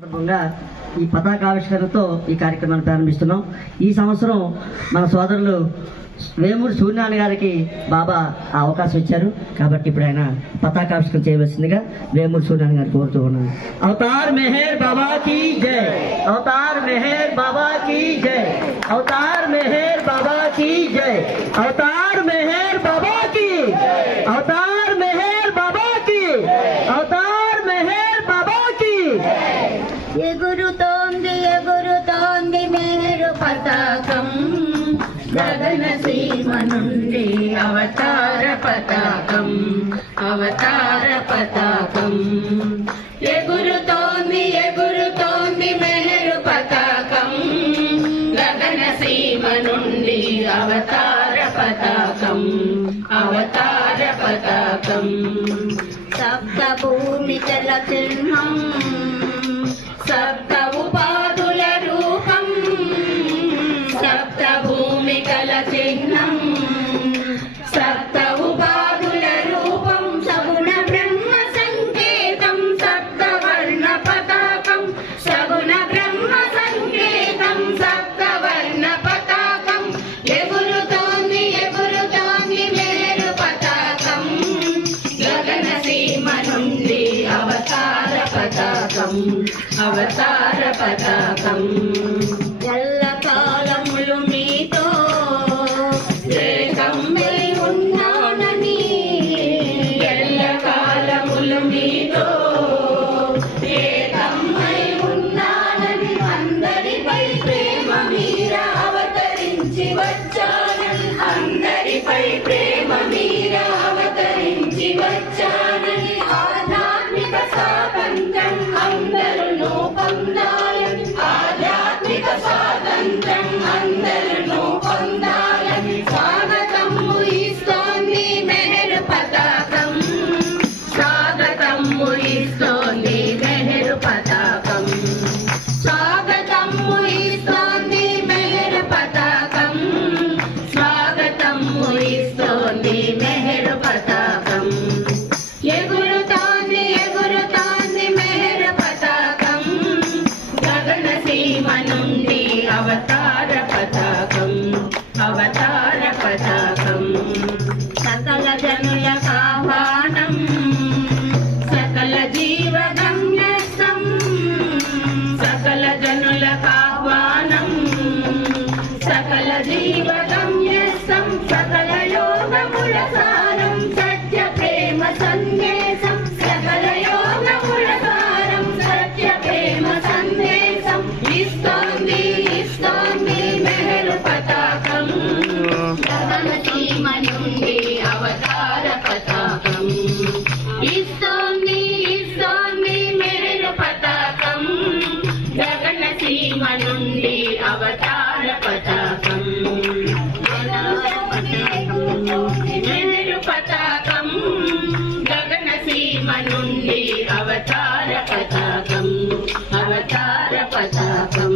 సందర్భంగా ఈ పతాకావిష్కరణతో ఈ కార్యక్రమాన్ని ప్రారంభిస్తున్నాం. ఈ సంవత్సరం మన సోదరులు వేమూరి సూర్యనారాయణ గారికి బాబా ఆ అవకాశం ఇచ్చారు కాబట్టి ఇప్పుడు ఆయన పతాకావిష్కరణ చేయవలసిందిగా వేమూరి సూర్యనారాయణ గారు కోరుతూ ఉన్నాను. అవతార్ మెహర్ బాబా కీ జై, అవతార్ మెహర్ బాబా కీ జై, అవతార్ మెహర్ బాబా కీ జై, అవతార్ మెహర్ బాబా కీ, అవతార్ మెహర్ బాబా కీ, అవతార్ మెహర్ బాబా కీ. ఎగురుతోంది ఎగురుతోంది మేరు పతాకం, గగన సీమ నుండి అవతార పతాకం, అవతార పతాకం. ఎగురుతోంది ఎగురుతోంది మేరు పతాకం, గగన సీమ నుండి అవతార పతాకం, అవతార పతాకం. సప్త భూమికల చిహ్నం, సప్త ఉపాధుల రూపం, సప్త భూమికల చిహ్నం, సప్త ఉపాధుల రూపం. సగుణ బ్రహ్మ సంకేతం, సప్త వర్ణ పతాకం, సగుణ బ్రహ్మ సంకేతం, సప్త వర్ణ పతాకం. ఎగురుతోంది ఎగురుతోంది మేరు పతాకం, గగన సీమ నుండి అవతార పతాకం, అవతార పతాకం. ఎల్లకాలములు మీతో ఏకమై ఉన్నానని, ఎల్లకాలములు మీతో ఏకమై ఉన్నానని, అందరిపై ప్రేమ మీర అవతరించి వచ్చానని, అందరిపై ప్రేమ మీర అవతరించి వచ్చానని. ఆధ్యాత్మిక స్వాతంత్రం అందరూ పొందాలని, ఆధ్యాత్మిక స్వాతంత్రం అందరూ పొందాలని. స్వాగతము ఇస్తోంది మెహరు పతాకం, స్వాగతము ఇస్తోంది మెహరు పతాకం, స్వాగతము ఇస్తోంది మెహరు పతాకం, స్వాగతము ఇస్తోంది మెహరు పతాకం. ఎగురుతోంది ఎగురుతోంది మెహరు పతాకం, గగన సీమ నుండి అవతార పతాకం, అవతార పతాకం. సకల జనుల ఆహ్వానం, సకల జీవ గమ్యస్థం, సకల జనుల ఆహ్వానం, సకల జీవ గమ్యస్థం. సకల యోగముల సారం, సత్య ప్రేమ సందేశం, సకల యోగముల సారం, సత్య ప్రేమ సందేశం. ఇస్తోంది ఇస్తోంది మెహరు పతాకం, గగన సీమ నుండి అవతార పతాకం. ఇస్తోంది ఇస్తోంది మెహరు పతాకం, గగన సీమ నుండి అవతార పతాకం, మెహరు పతాకం, గగన సీమ నుండి అవతార పతాకం, అవతార పతాకం.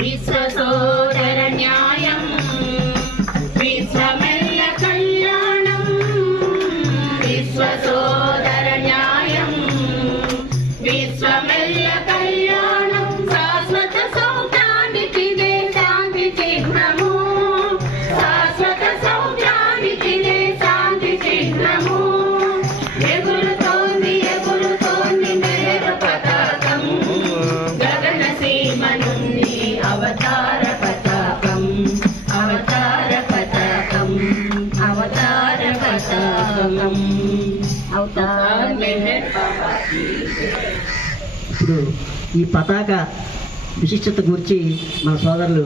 విశ్వ సోదర న్యాయం, విశ్వమెల్ల కళ్యాణం, విశ్వ సోదర న్యాయం, విశ్వమెల్ల కళ్యాణం. శాశ్వత సౌఖ్యానికి శాంతి చిహ్నము, శాశ్వత సౌఖ్యానికి శాంతి చిహ్నము. ఎగురుతోంది ఎగురుతోంది మెహరు పతాకం, గగన సీమ నుండి అవతార పతాకం, అవతార పతాకం, అవతార పతాకం, అవతార మెహర్ బాబా కీ. ఇప్పుడు ఈ పతాక విశిష్టత గురించి మన సోదరులు